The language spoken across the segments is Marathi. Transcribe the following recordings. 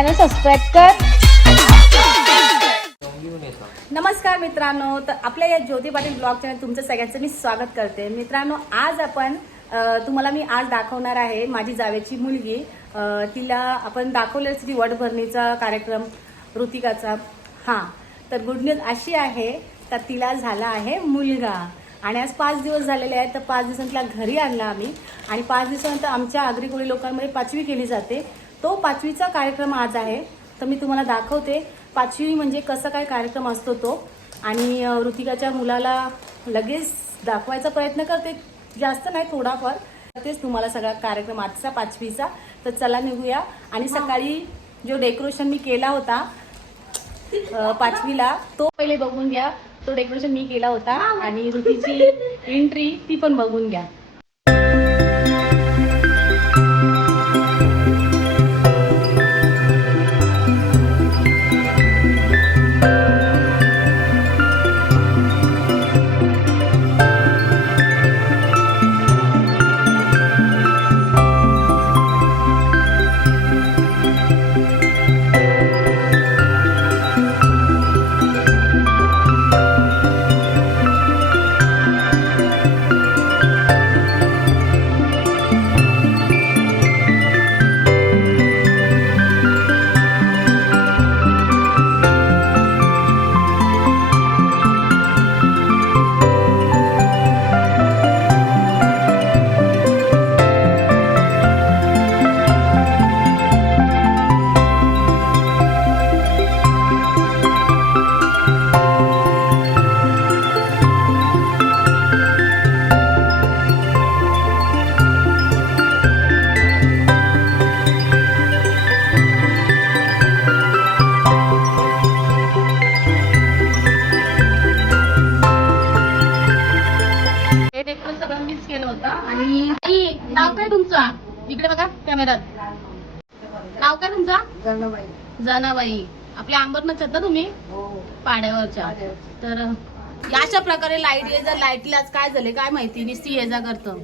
चॅनल सबस्क्राईब कर. नमस्कार मित्रांनो तर आपल्या या ज्योती पाटील ब्लॉग चॅनल तुमचं सगळ्यांचं मी स्वागत करते. मित्रांनो आज आपण तुम्हाला मी आज दाखवणार आहे माझी जावेची मुलगी. तिला आपण दाखवलेच ती वटभरणीचा कार्यक्रम ऋतिकाचा. हां तर गुड न्यूज अशी आहे तर तिला झाला आहे मुलगा. आणि आज पाच दिवस झालेले आहेत तर पाच दिवसांनी तिला घरी आणला आम्ही. आणि पाच दिवसानंतर आमच्या आगरी कोळी लोकांमध्ये पाचवी केली जाते. तो पाचवीचा कार्यक्रम आज आहे. तर मी तुम्हाला दाखवते. पाचवी म्हणजे कसा काय कार्यक्रम असतो तो. आणि ऋतिकाच्या मुलाला लगेच दाखवायचा प्रयत्न करते. जास्त नाही थोडाफार. तेच तुम्हाला सगळा कार्यक्रम आजचा पाचवीचा. तर चला निघूया. आणि सकाळी जो डेकोरेशन मी केला होता पाचवीला तो पहिले बघून घ्या. तो डेकोरेशन मी केला होता आणि ऋतीची एंट्री ती पण बघून घ्या. इकडे बघा कॅमेरात नाव काय तुमचं? जनाबाई. आपल्या अंबरनाथ ना तुम्ही? पाड्यावरच्या. तर या अशा प्रकारे लाइट ये जर लाईटला आज काय झाले काय माहिती? नुसती ये जा करतं.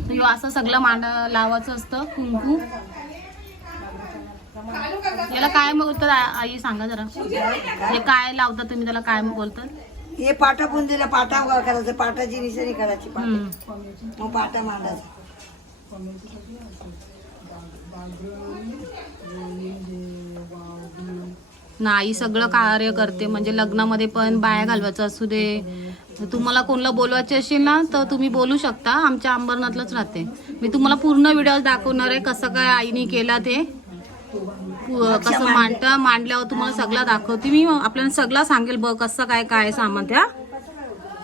तर ह्यो असं सगळं मांड लावायचं असतं कुंकू. याला काय बोलतात आ- आई सांगा जरा. हे काय लावता तुम्ही त्याला काय बोलतात? हे पाटा बुंदीला पाटा उगा करायचं पाटाची निसरी करायची पाटा. हम्म. मग पाटा मांडायचा. नाही सगळं कार्य करते. म्हणजे लग्नामध्ये पण बाया घालवायचं असू दे. तुम्हाला कोणाला बोलवायचे असेल ना तर तुम्ही बोलू शकता. आमच्या अंबरनाथलाच राहते. मी तुम्हाला पूर्ण व्हिडिओ दाखवणार आहे कसं काय आईने केला ते. कसं मांडता मांडल्यावर तुम्हाला सगळं दाखवते मी. आपल्याला सगळं सांगेल बघ कसं काय काय सामान त्या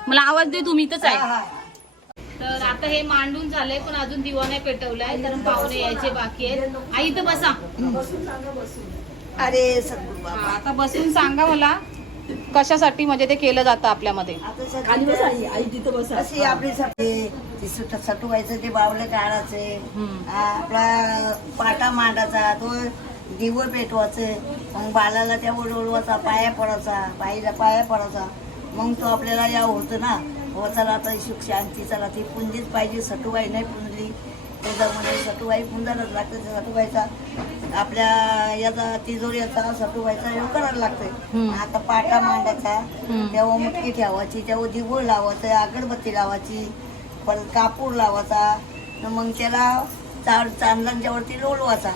मला आवाज दे तुम्ही इथंच आहे. तर आता हे मांडून झालंय पण अजून दिवा नाही पेटवलाय कारण पाहुणे यायचे बाकी आहेत. आई इथं बसा. अरे आता बसून सांगा मला कशासाठी म्हणजे ते केलं जातं आपल्यामध्ये? अशी आपली सगळी? ती सुट सटवायचं ते बावले काढायचे. हम्म. आपला पाटा मांडायचा तो दिवं पेटवायचे. मग बालाला त्या उडवायचा पाया पडायचा बाईला पाया पडायचा. मग तो आपल्याला या होतं ना हो चला आता सुख शांती चला ती पुंजीच पाहिजे सटुबाई नाही पुंजली त्याच्यामध्ये सटुबाई पुंजायलाच लागते सटुबाईचा आपल्या याचा तिजोरीचा सटुबाईचा योग करायला लागतोय. आता पाटा मांडायचा. तेव्हा मुटकी ठेवायची तेव्हा दिवळ लावायचं अगरबत्ती लावायची परत कापूर लावायचा न मग त्याला चार चांदलांच्या वरती लोळवायचा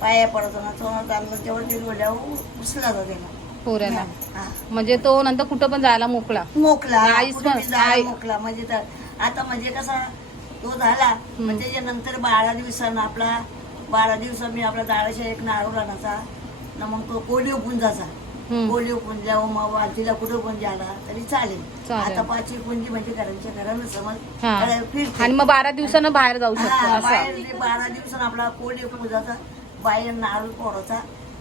पाया पडतो ना तो चांदलांच्या वरती लोळल्यावर उचलाचा त्याला पोऱ्याला हा. म्हणजे तो नंतर कुठं पण जायला मोकळा. मोकला आईस कुठे बी पण- जायला आई- मोकला म्हणजे तर आता म्हणजे कसा तो झाला मग त्याच्यानंतर बारा दिवसानं आपला बारा दिवसांनी आपला दाराशा एक नारळ आणायचा. न मग तो कोलिओ पुंजाचा हम्म. कोलिओ पुंजल्यावर मग वालतीला कुठं पण झाला तरी चालेल. चालेल. आता पाचवी पुंजी म्हणजे घरांच्या घरानं समज. हा. फिरते. आणि मग बारा दिवसानं बाहेर जाऊ शकतो हा, असं. बाहेर ते बारा दिवसानं आपला कोलिओ पूजाचा बाहेर नारळ फोडायचा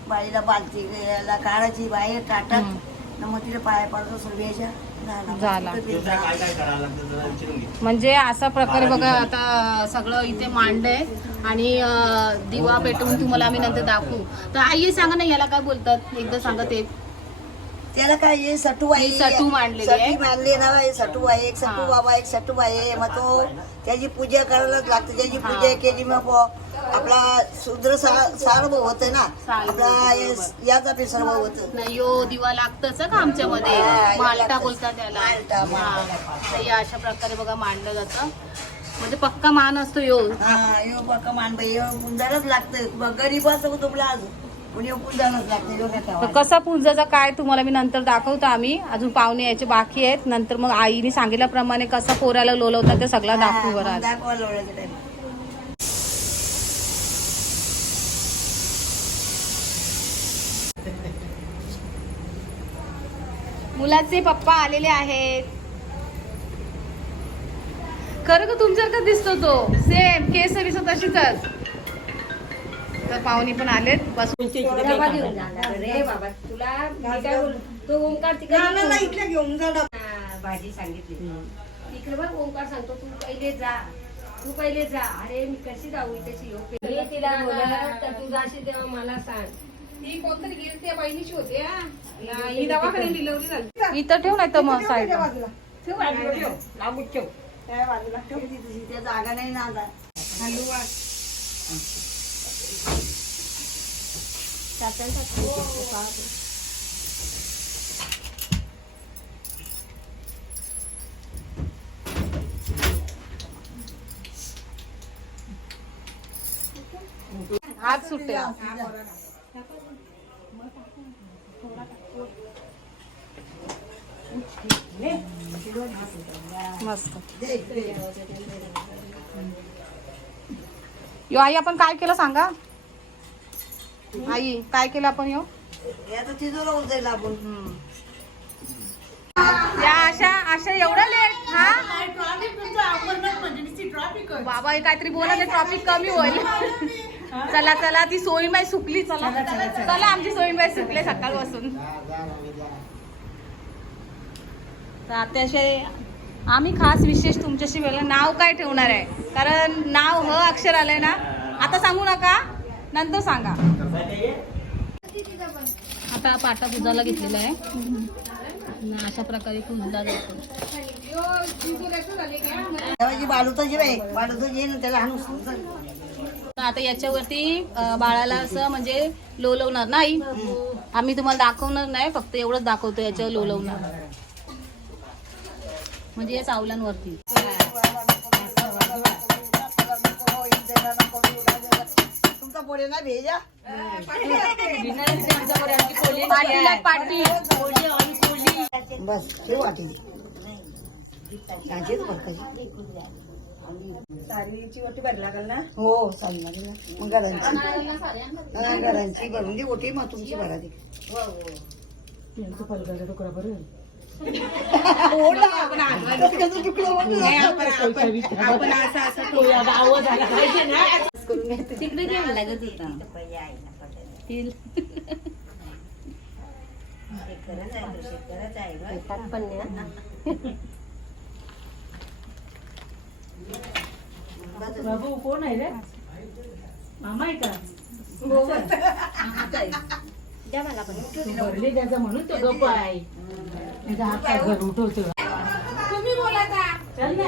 बाईला बालती याला काढायची बाहेर काटात न मग तिला पाया पडायचं सर्वेच्या झाला. म्हणजे असा प्रकारे बघा आता सगळं इथे मांडलंय. आणि अं, दिवा पेटवून तुम्हाला आम्ही नंतर दाखवू. तर आई सांगा ना याला काय बोलतात? एकदा सांगा ते. त्याला काय हे सटू आहे? ही सटू मांडलेली आहे. सटू मांडली ना हे सटू आहे एक सटू हा. बाबा एक सटू आहे. मग तो त्याची पूजा करायलाच लागते. त्याची पूजा केली मग आपला शूद्र सार होत ना आपला हे- याचा पिसर होत. नाही यो दिवा लागतच का आमच्यामध्ये? हा, यो मालटा लागतच. बोलतात त्याला. मालटा, हा. तर या अशा प्रकारे बघा मांडलं जातं. म्हणजे पक्का मान असतो यो. हा यो बघा मानबाई यो पुंजायलाच लागतं. गरीब असं तुला आज तर. कसा पूजाचा काय तुम्हाला मी नंतर दाखवतो आम्ही. अजून पाहुणे यायचे बाकी आहेत. नंतर मग आईने सांगितल्याप्रमाणे कसा पोराला लोलवतात ते सगळं दाखवू बरं. मुलाचे पप्पा आलेले आहेत. खरं का तुमच्यासारखा दिसतो तो. सेम केस बिस तशीच तर पाहुणे पण आलेत. बस रे बाबा तुला मी काय बोलू? तो ओंकार तिकडे घेऊन जा. हा, भाजी सांगितली. तिकडे बघ ओंकार सांगतो तू पहिले जा. तू पहिले जा. अरे मी कशी जाऊ कशी येऊ तिला तू जाशील तेव्हा मला सांग. ही कोणतरी गेली त्या बहिणीची होती ही. दवाखान्यात डिलिव्हरी झाली. इथं ठेव नाही तर मग साईड त्या बाजूला. ठेवली तुझी त्या जागा नाही ना आता हात सुट्टे मस्त। यो आई आपण काय केलं सांगा? आई काय केलं आपण यो? एवढं लेट हा? बाबा हे काहीतरी बोला ते ट्रॉफिक कमी होईल. चला चला ती सोयीबाई सुकली चला. चला आमची सोयीबाई सुकले सकाळपासून. तर अतिशय आम्ही खास विशेष तुमच्याशी बोललं नाव काय ठेवणार आहे? कारण नाव ह अक्षर आलंय ना. आता सांगू नका. नंतर सांगा. आता पाटा पूजाला घेतलेला आहे. अशा प्रकारे पूजला जातो. त्याला आता याच्यावरती बाळाला असं म्हणजे लोलवणार नाही. आम्ही तुम्हाला दाखवणार नाही फक्त एवढंच दाखवतो याच्यावर लोलवणार. म्हणजे या चावलांवरती. तुमचा पुढे ना भेजा. बस ठेव वाटी साडीची भरला लागल ना? हो चालेल लागेल ना. मग घरांची हा, घरांची भरून दे ओटी मग तुमची भरा दे. तिकडे घ्यायला लागत होता. बाबू कोण आहे रे? मामा आहे का? भरले त्याचा म्हणून तो गप्प आहे. त्याचा हात काय घर उठवतो चल ना.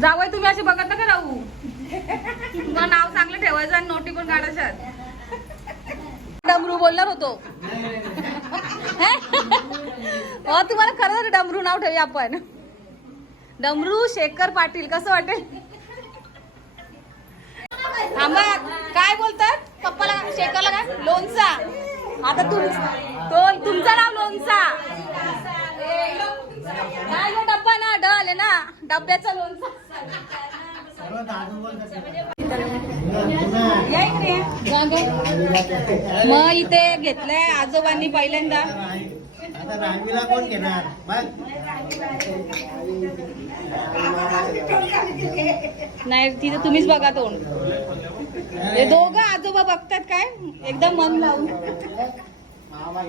जावय तुम्ही असे बघत नका राहू. तुम्हाला नाव चांगलं ठेवायचं आणि नोटी पण काढायच्यात. डमरू बोलणार होतो. हो? तुम्हाला खरंच डमरू नाव ठेवूया आपण. डमरू शेखर पाटील कसं वाटेल? थांबा काय बोलतात? पप्पाला शेखरला काय? लोणचा. आता तुम तो तुमचं नाव लोणचा. डब्बा ना डब्याचा लोणचा. मग इथे घेतलंय आजोबांनी पहिल्यांदा. कोण घेणार? नाही तिथे तुम्हीच बघा तोंड. हे दोघं आजोबा बघतात काय? एकदम मन लावून.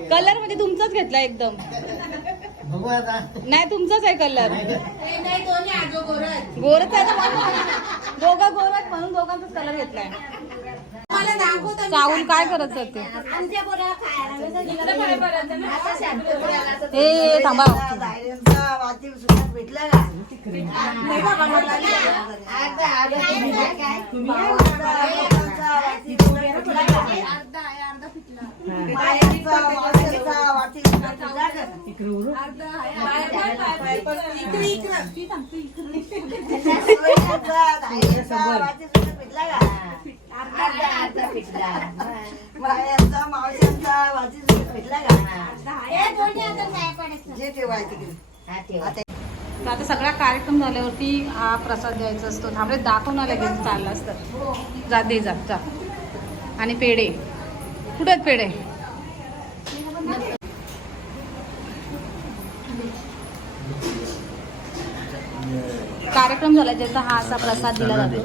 कलर म्हणजे तुमचाच घेतला एकदम. बघू आता. नाही तुमचाच आहे कलर? गोरच. आहे ना दोघं गोर आहेत म्हणून दोघांचाच कलर घेतलाय. साऊल काय करत जाते? ए थांबा. भेटला का? भेटला जे आता तर आता सगळा कार्यक्रम झाल्यावरती हा प्रसाद द्यायचा असतो. थांबले दाखवणार लगेच चाललास तर जा दे जा. आणि पेढे. कुठे आहेत पेढे? कार्यक्रम झाला ज्याचा हा असा प्रसाद दिला जातो.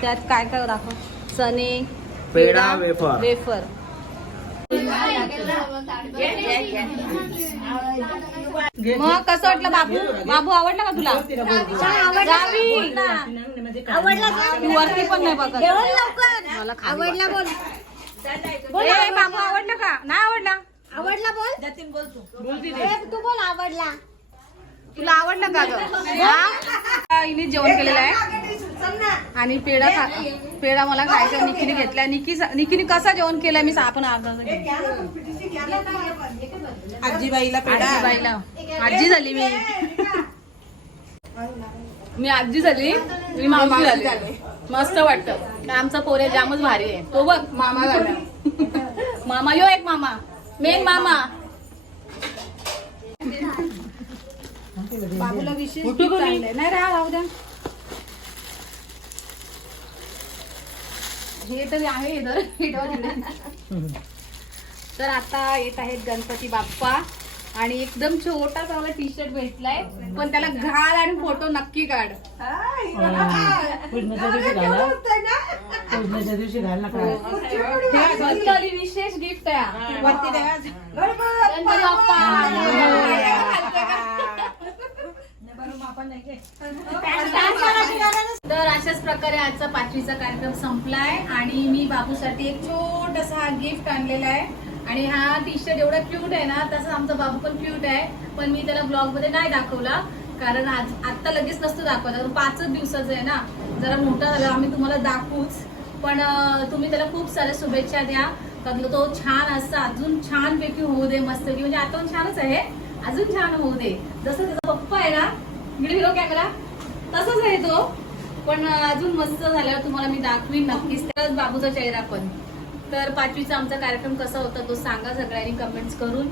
त्यात काय काय दाखव? चणे पेढा वेफर. वेफर. मग कसं वाटलं बाबू? बाबू आवडला का तुला? वरती पण नाही बघत. मला आवडला बोल. बाबू आवडलं का? नाही आवडला? आवडला बोल. तू बोल आवडला. तुला आवडलं का ग? हा? हिने जेवण केलेलं आहे. आणि पेढा खा पेढा मला खायचा निकीने घेतला निकी निकीने कसा जेवण केलाय? मी आपण आजीबाईला पेढा. आजीबाईला. आजी झाली मी. मी आजी झाली. मी मावशी झाली. मस्त वाटतं. आमचा पोरे जामच भारी आहे. तो बघ मामा झाला. मामा यो एक मामा. मेन मामा. बाबूला विशेष gift आणलंय. नाही राहा राहू द्या. हे तरी आहे इधर. तर आता येत आहेत गणपती बाप्पा. आणि एकदम छोटा चांगला टी शर्ट भेटलाय. पण त्याला घाल आणि फोटो नक्की काढ. पूजनाच्या दिवशी घाला. पूजनाच्या दिवशी घाल ना काय गणपती विशेष गिफ्ट आहे. गणपती बाप्पा. तर अशाच प्रकारे आजचा पाचवीचा कार्यक्रम संपलाय आणि मी बाबूसाठी एक छोटासा हा गिफ्ट आणलेला आहे. आणि हा टी शर्ट एवढा क्यूट आहे ना तसं आमचा बाबू पण क्यूट आहे. पण मी त्याला ब्लॉगमध्ये नाही दाखवला कारण आज आता लगेच नसतो दाखवत. पाचच दिवसाचं आहे ना. जरा मोठा झाला आम्ही तुम्हाला दाखवूच. पण तुम्ही त्याला खूप साऱ्या शुभेच्छा द्या. कारण तो छान असा अजून छान पैकी होऊ दे मस्त म्हणजे आता पण छानच आहे. अजून छान होऊ दे. जसं त्याचा पप्पा आहे ना व्हिडिओ कॅमेरा तसंच आहे तो. पण अजून मस्त झाल्यावर तुम्हाला मी दाखवीन नक्कीच. त्याच बाबूचा चेहरा पण. तर पाचवीचा आमचा कार्यक्रम कसा होता तो सांगा सगळ्यांनी कमेंट्स करून.